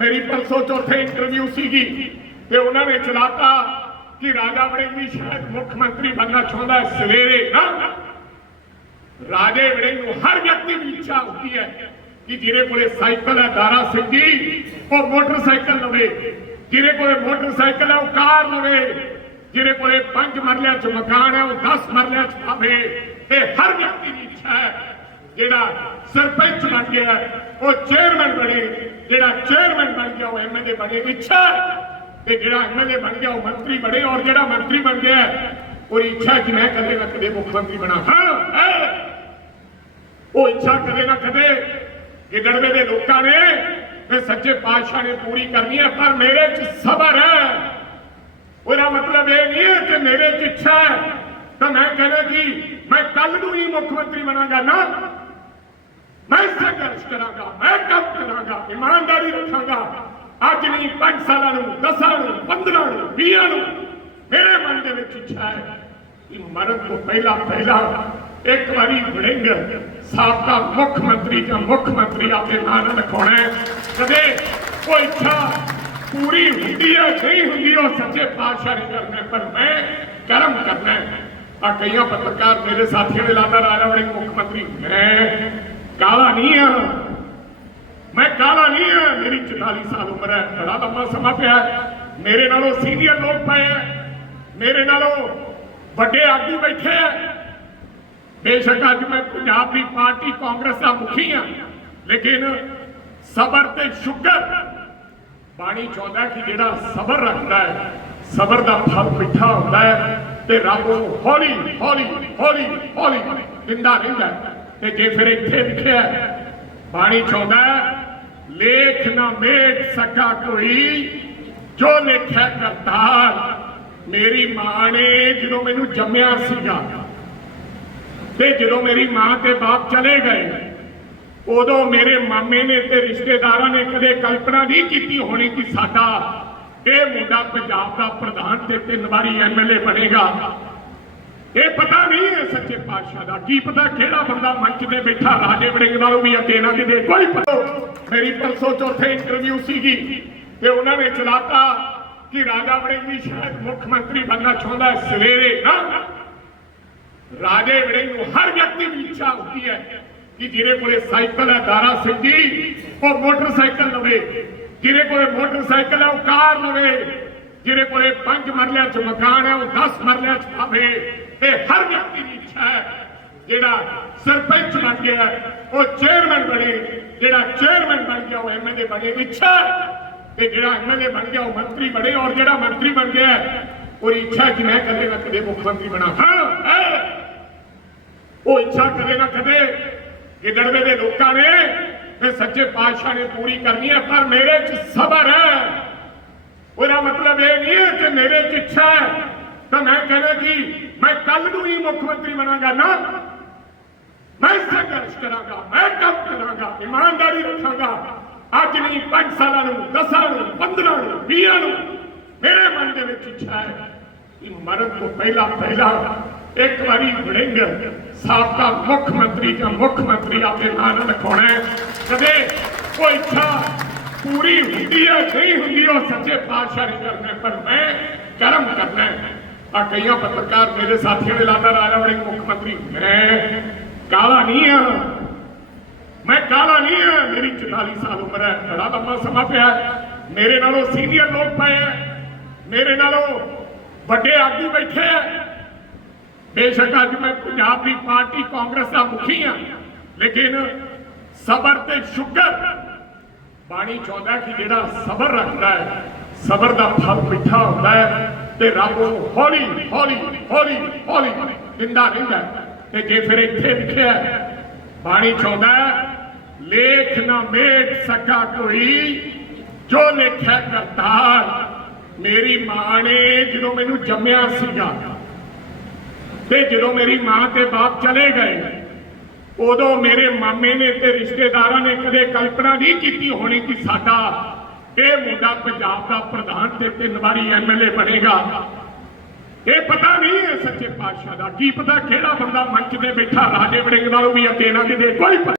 ਮੇਰੀ ਪਰਸੋਂ ਚੌਥੇ ਇੰਟਰਵਿਊ ਸੀਗੀ ਤੇ ਉਹਨਾਂ ਨੇ ਚਲਾਤਾ ਕਿ ਰਾਜਾ ਵੜਿੰਗ ਸ਼ਾਇਦ ਮੁੱਖ ਮੰਤਰੀ ਬਣਨਾ ਚਾਹੁੰਦਾ ਹੈ ਸਵੇਰੇ, ਨਾ? ਰਾਜੇ ਵੜਿੰਗ ਨੂੰ ਹਰ ਵਿਅਕਤੀ ਦੀ ਇੱਛਾ ਹੁੰਦੀ ਹੈ ਕਿ ਜਿਹਦੇ ਕੋਲੇ ਸਾਈਕਲ ਹੈ, ਦਾਰਾ ਸਿੰਘ ਜੀ, ਉਹ ਮੋਟਰਸਾਈਕਲ ਲਵੇ। ਜਿਹਦੇ ਕੋਲੇ ਮੋਟਰਸਾਈਕਲ ਹੈ, ਉਹ ਕਾਰ ਲਵੇ। ਜਿਹਦੇ ਕੋਲੇ ਪੰਜ ਮਰਲਿਆਂ ਚ ਮਕਾਨ ਹੈ, ਉਹ 10 ਮਰਲਿਆਂ ਚ ਪਾਵੇ ਇਹ ਹਰ ਵਿਅਕਤੀ ਦੀ ਇੱਛਾ ਹੈ। ਜਿਹੜਾ ਸਰਪੰਚ ਬਣ ਗਿਆ ਉਹ ਚੇਅਰਮੈਨ ਬਣੇ। ਜਿਹੜਾ ਚੇਅਰਮੈਨ ਬਣ ਗਿਆ, ਉਹ ਐਮਐਲਏ ਬਣੇ ਇੱਛਾ ਹੈ। ਤੇ ਜਿਹੜਾ ਐਮਐਲਏ ਬਣ ਗਿਆ, ਉਹ ਮੰਤਰੀ ਬਣੇ। ਔਰ ਜਿਹੜਾ ਮੰਤਰੀ ਬਣ ਗਿਆ ਉਹ ਇੱਛਾ ਕਿ ਮੈਂ ਕਦੇ ਨਾ ਕਦੇ ਮੁੱਖ ਮੰਤਰੀ ਬਣਾ। ਹਾਂ ਉਹ ਇੱਛਾ ਕਦੇ ਨਾ ਕਦੇ ਗਿੱਦੜਵੇ ਦੇ ਲੋਕਾਂ ਨੇ ਤੇ ਸੱਚੇ ਪਾਤਸ਼ਾਹ ਨੇ ਪੂਰੀ ਕਰਨੀ ਹੈ, ਪਰ ਮੇਰੇ 'ਚ ਸਬਰ ਹੈ। ਉਹਦਾ ਮਤਲਬ ਇਹ ਨਹੀਂ ਹੈ ਕਿ ਮੇਰੇ 'ਚ ਇੱਛਾ ਹੈ। ਤਾਂ ਮੈਂ ਕਹਿੰਦਾ ਕਿ ਮੈਂ ਕੱਲ ਨੂੰ ਹੀ ਮੁੱਖ ਮੰਤਰੀ ਬਣਾਂਗਾ ਨਾ। ਮੈਂ ਸੰਘਰਸ਼ ਕਰਾਂਗਾ, ਮੈਂ ਕੰਮ ਕਰਾਂਗਾ, ਇਮਾਨਦਾਰੀ ਰੱਖਾਂਗਾ। ਅੱਜ ਨਹੀਂ 5 ਸਾਲਾਂ ਨੂੰ 10 ਨੂੰ 15 ਨੂੰ 20 ਨੂੰ, ਮੇਰੇ ਮਨ ਦੇ ਵਿੱਚ ਇੱਛਾ ਹੈ ਕਿ ਮਰਨ ਤੋਂ ਪਹਿਲਾਂ ਪਹਿਲਾਂ ਇੱਕ ਵਾਰੀ ਵੜਿੰਗ ਸਾਬਕਾ ਮੁੱਖ ਮੰਤਰੀ ਜਾਂ ਮੁੱਖ ਮੰਤਰੀ ਆਪਣੇ ਨਾਂ ਨਾਲ ਲਿਖਾਉਣਾ ਕਦੇ ਕੋਈ ਇੱਛਾ ਪੂਰੀ ਹੁੰਦੀ ਹੈ, ਨਹੀਂ ਹੁੰਦੀ, ਉਹ ਸੱਚੇ ਪਾਤਸ਼ਾਹ ਨੇ ਕਰਨਾ ਪਰ ਮੈਂ ਕਰਮ ਕਰਨਾ ਹੈ। ਆ ਕਈਆਂ ਪੱਤਰਕਾਰ ਮੇਰੇ ਸਾਥੀਆਂ ਨੇ ਲਾਤਾ, ਰਾਜਾ ਵੜਿੰਗ ਮੁੱਖ ਮੰਤਰੀ। ਮੈਂ ਕਾਲਾ ਨਹੀਂ ਆ ਮੈਂ ਕਾਲਾ ਨਹੀਂ ਹਾਂ। ਮੇਰੀ 44 ਸਾਲ ਉਮਰ ਹੈ। ਬੜਾ ਲੰਮਾ ਸਮਾਂ ਪਿਆ ਮੇਰੇ ਨਾਲੋਂ ਸੀਨੀਅਰ ਲੋਕ ਪਏ ਆ ਮੇਰੇ ਨਾਲੋਂ ਵੱਡੇ ਆਗੂ ਬੈਠੇ ਆ ਬੇਸ਼ੱਕ ਅੱਜ ਮੈਂ ਪੰਜਾਬ ਦੀ ਪਾਰਟੀ ਕਾਂਗਰਸ ਦਾ ਮੁਖੀ ਆ ਲੇਕਿਨ ਸਬਰ ਤੇ ਸ਼ੁਕਰ ਬਾਣੀ ਚਾਹੁੰਦਾ ਕਿ ਜਿਹੜਾ ਸਬਰ ਰੱਖਦਾ ਹੈ, ਸਬਰ ਦਾ ਫਲ ਮਿੱਠਾ ਹੁੰਦਾ ਹੈ ਤੇ ਰੱਬ ਉਹਨੂੰ ਹੌਲੀ ਹੌਲੀ ਹੌਲੀ ਹੌਲੀ ਦਿੰਦਾ ਰਹਿੰਦਾ ਹੈ। ਤੇ ਜੇ ਫਿਰ ਇੱਥੇ ਲਿਖਿਆ ਬਾਣੀ ਚਾਹੁੰਦਾ ਲੇਖ ਨਾ ਮੇਟ ਸਕਾ ਕੋਈ, ਜੋ ਲਿਖਿਆ ਕਰਤਾਰ, ਮੇਰੀ ਮਾਂ ਨੇ ਜਦੋਂ ਮੈਨੂੰ ਜੰਮਿਆ ਸੀਗਾ, ਤੇ ਜਦੋਂ ਮੇਰੀ ਮਾਂ ਤੇ ਬਾਪ ਚਲੇ ਗਏ, ਉਦੋਂ ਮੇਰੇ ਮਾਮੇ ਨੇ ਤੇ ਰਿਸ਼ਤੇਦਾਰਾਂ ਨੇ ਕਦੇ ਕਲਪਨਾ ਨਹੀਂ ਕੀਤੀ ਹੋਣੀ ਕਿ ਸਾਡਾ ਇਹ ਮੁੰਡਾ ਪੰਜਾਬ ਦਾ ਪ੍ਰਧਾਨ ਤੇ ਤਿੰਨ ਵਾਰੀ ਐਮਐਲਏ ਬਣੇਗਾ। ਇਹ ਪਤਾ ਨਹੀਂ ਹੈ ਸੱਚੇ ਪਾਤਸ਼ਾਹ ਦਾ ਕੀ ਪਤਾ ਕਿਹੜਾ ਬੰਦਾ ਮੰਚ ਤੇ ਬੈਠਾ, ਰਾਜੇ ਵੜਿੰਗ ਨਾਲੋਂ ਵੀ ਅੱਗੇ ਨਾ ਕਿਤੇ ਕੋਈ ਪਤਾ ਮੇਰੀ ਪਰਸੋਂ ਚੌਥੇ ਇੰਟਰਵਿਊ ਸੀਗੀ ਤੇ ਉਹਨਾਂ ਨੇ ਚਲਾਤਾ ਕਿ ਰਾਜਾ ਵੜਿੰਗ ਵੀ ਸ਼ਾਇਦ ਮੁੱਖ ਮੰਤਰੀ ਬਣਨਾ ਚਾਹੁੰਦਾ ਹੈ ਸਵੇਰੇ ਨਾ। ਰਾਜੇ ਵੜਿੰਗ ਨੂੰ ਹਰ ਵਿਅਕਤੀ ਦੀ ਇੱਛਾ ਹੁੰਦੀ ਹੈ ਕਿ ਜਿਹਦੇ ਕੋਲੇ ਸਾਈਕਲ ਹੈ, ਦਾਰਾ ਸਿੰਘ ਜੀ ਉਹ ਮੋਟਰਸਾਈਕਲ ਲਵੇ। ਜਿਹਦੇ ਕੋਲੇ ਮੋਟਰਸਾਈਕਲ ਹੈ, ਉਹ ਕਾਰ ਲਵੇ। ਜਿਹਦੇ ਕੋਲੇ 5 ਮਰਲਿਆਂ ਚ ਮਕਾਨ ਹੈ, ਉਹ 10 ਮਰਲਿਆਂ ਚ ਪਾਵੇ ਇਹ ਹਰ ਵਿਅਕਤੀ ਦੀ ਇੱਛਾ ਹੈ, ਜਿਹੜਾ ਸਰਪੰਚ ਬਣ ਗਿਆ ਉਹ ਚੇਅਰਮੈਨ ਬਣੇ। ਜਿਹੜਾ ਚੇਅਰਮੈਨ ਬਣ ਗਿਆ, ਉਹ ਐਮਐਲਏ ਬਣੇ। ਇੱਛਾ ਤੇ ਜਿਹੜਾ ਐਮਐਲਏ ਬਣ ਗਿਆ, ਉਹ ਮੰਤਰੀ ਬਣੇ। ਔਰ ਜਿਹੜਾ ਮੰਤਰੀ ਬਣ ਗਿਆ, ਉਹਦੀ ਇੱਛਾ ਕਿ ਮੈਂ ਕਦੇ ਨਾ ਕਦੇ ਮੁੱਖ ਮੰਤਰੀ ਬਣਾ। ਹਾਂ ਉਹ ਇੱਛਾ ਕਦੇ ਨਾ ਕਦੇ ਗਿੱਦੜਵੇ ਦੇ ਲੋਕਾਂ ਨੇ ਤੇ ਸੱਚੇ ਪਾਤਸ਼ਾਹ ਨੇ ਪੂਰੀ ਕਰਨੀ ਹੈ, ਪਰ ਮੇਰੇ 'ਚ ਸਬਰ ਹੈ। ਉਹਦਾ ਮਤਲਬ ਇਹ ਨਹੀਂ ਹੈ ਕਿ ਮੇਰੇ 'ਚ ਇੱਛਾ ਹੈ। ਤਾਂ ਮੈਂ ਕਹਿੰਦਾ ਕਿ ਮੈਂ ਕੱਲ ਨੂੰ ਹੀ ਮੁੱਖ ਮੰਤਰੀ ਬਣਾਂਗਾ ਨਾ। ਮੈਂ ਸੰਘਰਸ਼ ਕਰਾਂਗਾ, ਮੈਂ ਕੰਮ ਕਰਾਂਗਾ, ਇਮਾਨਦਾਰੀ ਰੱਖਾਂਗਾ। ਅੱਜ ਨਹੀਂ 5 ਸਾਲਾਂ ਨੂੰ 10 ਨੂੰ 15 ਨੂੰ 20 ਨੂੰ ਮੇਰੇ ਮਨ ਦੇ ਵਿੱਚ ਇੱਛਾ ਹੈ ਕਿ ਮਰਨ ਤੋਂ ਪਹਿਲਾਂ ਪਹਿਲਾਂ ਇੱਕ ਵਾਰੀ ਵੜਿੰਗ ਸਾਬਕਾ ਮੁੱਖ ਮੰਤਰੀ ਜਾਂ ਮੁੱਖ ਮੰਤਰੀ ਆਪਣੇ ਨਾਂ ਨਾਲ ਲਿਖਾਉਣਾ ਕਦੇ ਕੋਈ ਇੱਛਾ ਪੂਰੀ ਹੁੰਦੀ ਹੈ, ਨਹੀਂ ਹੁੰਦੀ, ਉਹ ਸੱਚੇ ਪਾਤਸ਼ਾਹ ਨੇ ਕਰਨਾ, ਪਰ ਮੈਂ ਕਰਮ ਕਰਨਾ ਹੈ। ਆ ਕਈਆਂ ਪੱਤਰਕਾਰ ਮੇਰੇ ਸਾਥੀਆਂ ਨੇ ਲਾਤਾ ਰਾਜਾ ਵੜਿੰਗ ਮੁੱਖ ਮੰਤਰੀ, ਮੈਂ ਕਾਲਾ ਨਹੀਂ ਆ। ਮੈਂ ਕਾਲਾ ਨਹੀਂ ਆ। ਮੇਰੀ 44 ਸਾਲ ਉਮਰ ਹੈ, ਬੜਾ ਲੰਮਾ ਸਮਾਂ ਪਿਆ ਮੇਰੇ ਨਾਲੋਂ ਸੀਨੀਅਰ ਲੋਕ ਪਏ ਆ ਮੇਰੇ ਨਾਲੋਂ ਵੱਡੇ ਆਗੂ ਬੈਠੇ ਆ ਬੇਸ਼ੱਕ ਅੱਜ ਮੈਂ ਪੰਜਾਬ ਦੀ ਪਾਰਟੀ ਕਾਂਗਰਸ ਦਾ ਮੁਖੀ ਆ ਲੇਕਿਨ ਸਬਰ ਤੇ ਸ਼ੁਕਰ ਬਾਣੀ ਚਾਹੁੰਦਾ ਕਿ ਜਿਹੜਾ ਸਬਰ ਰੱਖਦਾ ਹੈ, ਸਬਰ ਦਾ ਫਲ ਮਿੱਠਾ ਹੁੰਦਾ ਹੈ ਤੇ ਰੱਬ ਉਹਨੂੰ ਹੌਲੀ ਹੌਲੀ ਹੌਲੀ ਹੌਲੀ ਦਿੰਦਾ ਰਹਿੰਦਾ ਤੇ ਜੇ ਫਿਰ ਇੱਥੇ ਲਿਖਿਆ ਬਾਣੀ ਚਾਹੁੰਦਾ ਲੇਖ ਨਾ ਮੇਟ ਸਕਾ ਕੋਈ, ਜੋ ਲਿਖਿਆ ਕਰਤਾਰ ਮੇਰੀ ਮਾਂ ਨੇ ਜਦੋਂ ਮੈਨੂੰ ਜੰਮਿਆ ਸੀਗਾ, ਤੇ ਜਦੋਂ ਮੇਰੀ ਮਾਂ ਤੇ ਬਾਪ ਚਲੇ ਗਏ ਉਦੋਂ ਮੇਰੇ ਮਾਮੇ ਨੇ ਤੇ ਰਿਸ਼ਤੇਦਾਰਾਂ ਨੇ ਕਦੇ ਕਲਪਨਾ ਨਹੀਂ ਕੀਤੀ ਹੋਣੀ ਕਿ ਸਾਡਾ ਇਹ ਮੁੰਡਾ ਪੰਜਾਬ ਦਾ ਪ੍ਰਧਾਨ ਤੇ ਤਿੰਨ ਵਾਰੀ ਐਮਐਲਏ ਬਣੇਗਾ। ਇਹ ਪਤਾ ਨਹੀਂ ਹੈ ਸੱਚੇ ਪਾਤਸ਼ਾਹ ਦਾ। ਕੀ ਪਤਾ ਕਿਹੜਾ ਬੰਦਾ ਮੰਚ ਤੇ ਬੈਠਾ, ਰਾਜੇ ਵੜਿੰਗ ਨਾਲੋਂ ਵੀ ਅੱਗੇ ਨਾ ਕਿਤੇ ਕੋਈ